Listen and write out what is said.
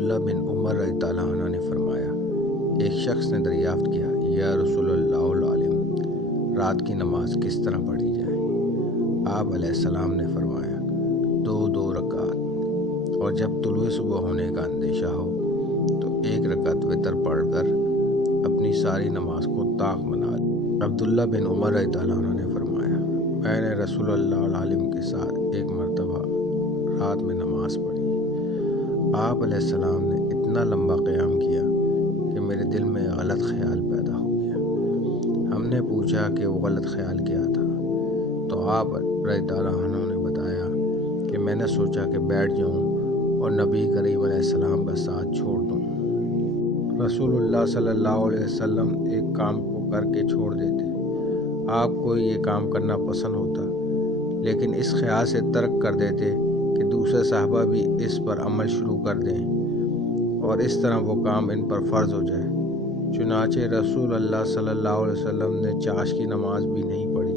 عبداللہ بن عمر رضی اللہ عنہ نے فرمایا، ایک شخص نے دریافت کیا، یا رسول اللہ العالم، رات کی نماز کس طرح پڑھی جائے؟ آپ علیہ السلام نے فرمایا، 2 رکعات، اور جب طلوع صبح ہونے کا اندیشہ ہو تو 1 رکعت وتر پڑھ کر اپنی ساری نماز کو طاق بنا لے۔ عبداللہ بن عمر رضی اللہ عنہ نے فرمایا، میں نے رسول اللہ العالم کے ساتھ ایک مرتبہ رات میں نماز پڑھی۔ آپ علیہ السلام نے اتنا لمبا قیام کیا کہ میرے دل میں غلط خیال پیدا ہو گیا۔ ہم نے پوچھا کہ وہ غلط خیال کیا تھا، تو آپ رضی اللہ عنہ نے بتایا کہ میں نے سوچا کہ بیٹھ جاؤں اور نبی کریم علیہ السلام کا ساتھ چھوڑ دوں۔ رسول اللہ صلی اللہ علیہ وسلم ایک کام کو کر کے چھوڑ دیتے، آپ کو یہ کام کرنا پسند ہوتا، لیکن اس خیال سے ترک کر دیتے کہ دوسرے صحابہ بھی اس پر عمل شروع کر دیں اور اس طرح وہ کام ان پر فرض ہو جائے۔ چنانچہ رسول اللہ صلی اللہ علیہ وسلم نے چاش کی نماز بھی نہیں پڑھی۔